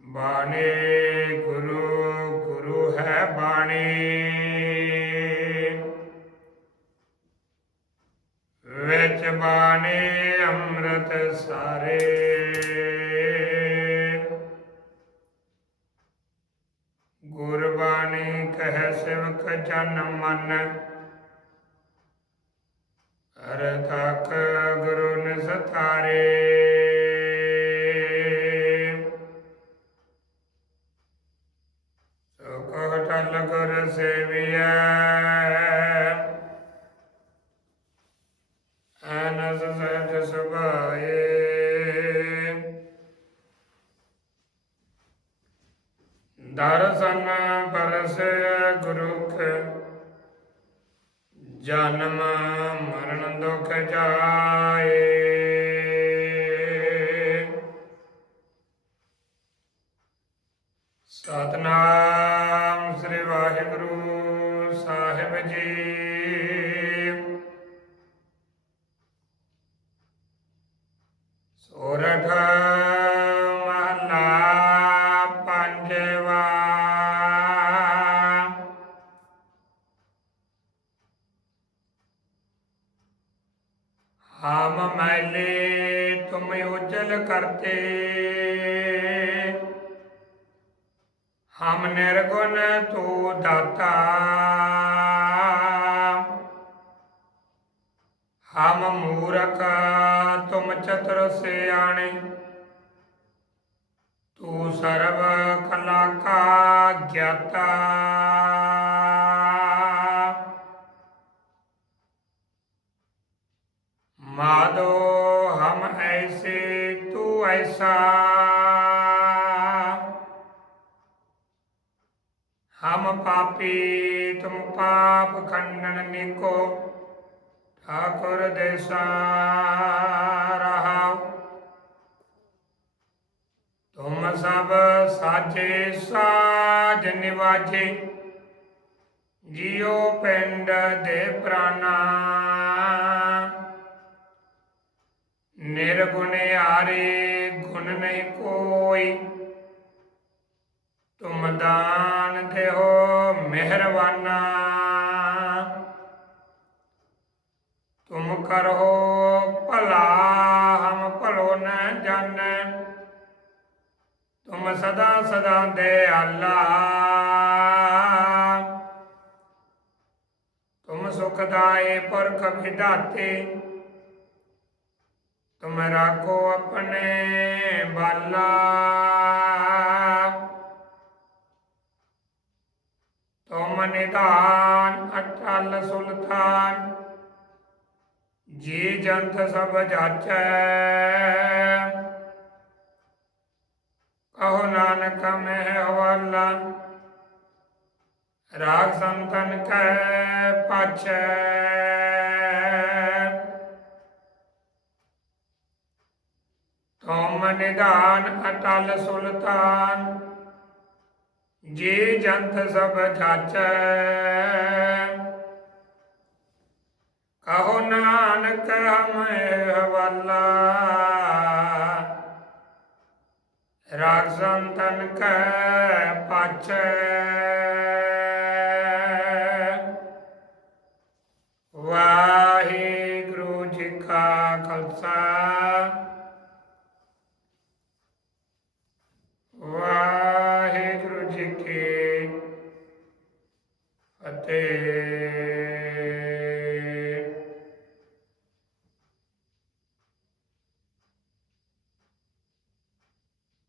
ਬਾਣੀ ਗੁਰੂ ਗੁਰੂ ਹੈ ਬਾਣੀ। ਵਿੱਚ ਬਾਣੀ ਅੰਮ੍ਰਿਤ ਸਾਰੇ। ਗੁਰਬਾਣੀ ਕਹਿ ਸਿਵਕ ਜਨ ਮਨ। ਹਰ ਤੱਕ ਗੁਰੂ ਨਿਸਤਾਰੇ। ਸੋ ਕਹ ਟਲ ਗੁਰ ਸੇਵੀਐ। ਅਨਸ ਸਹਿਜ ਸੁਭਾਏ। ਦਰਸ਼ਨ ਪਰਸ ਜਨਮ ਮਰਨ ਦੁਖ ਜਾਏ। ਸਤਨਾਮ ਸ੍ਰੀ ਵਾਹਿਗੁਰੂ ਸਾਹਿਬ ਜੀ। ਸੋਰਠ ਮਹਲਾ ਪੰਜਵਾ ਹਮ ਮੈਲੇ ਤੁਮ ਉਜਲ ਕਰਤੇ। ਹਮ ਨਿਰਗੁਣ ਤੂ ਦਾਤਾ। ਹਮ ਮੂਰਖ ਤੁਮ ਚਤੁਰ ਸਿਆਣੇ। ਤੂ ਸਰਬ ਕਲਾ ਕਾ ਗਿਆਤਾ। ਐਸੇ ਤੂ ਐਸਾ ਹਮ ਪਾਪੀ ਤੁਮ ਪਾਪ ਖੰਡਨ ਨਿਕੋ ਠਾਕੁਰ ਦੇਸਾ ਰਹਾਉ ਤੁਮ ਸਭ ਸਾਚੇ ਸਾਜ ਨਿਵਾਜੇ ਜਿਉ ਪਿੰਡ ਦੇ ਪ੍ਰਾਨਾ ਨਿਰਗੁਣਿਆਰੇ ਗੁਣ ਨਹੀਂ ਕੋਈ। ਤੁਮ ਦਾਨ ਦੇਹੋ ਮਿਹਰਬਾਨਾ। ਤੁਮ ਕਰੋ ਭਲਾ, ਹਮ ਭਲੋ ਨ ਜਾਣੈ ਤੁਮ ਸਦਾ ਸਦਾ ਦੇ ਦਿਆਲਾ ਤੁਮ ਸੁਖਦਾਏ ਪੁਰਖ ਵਿਧਾਤੇ। ਤੁਮ ਰਾਖੋ ਆਪਣੇ ਬਾਲਾ। ਤੁਮ ਨਿਧਾਨ ਅਟਲ ਸੁਲਤਾਨ, ਜੀ ਜੰਤ ਸਭ ਜਾਚੈ। ਕਹੋ ਨਾਨਕ ਮੈਂ ਹਵਾਲਾ, ਰਾਗ ਸੰਤਨ ਕੈ ਪਾਛੈ। ਤੁਮ ਨਿਧਾਨ, ਅਟਲ ਸੁਲਤਾਨ। ਜੀ ਜੰਤ ਸਭ ਜਾਚੈ। ਕਹੋ ਨਾਨਕ ਹਮੇ ਹਵਾਲਾ। ਰਾਗ ਸੰਤਨ ਕੈ ਪਾਛੈ ਵਾਹਿਗੁਰੂ ਜੀ ਕਾ ਖਾਲਸਾ। ਵਾਹਿਗੁਰੂ ਜੀ ਕੀ ਫਤਿਹ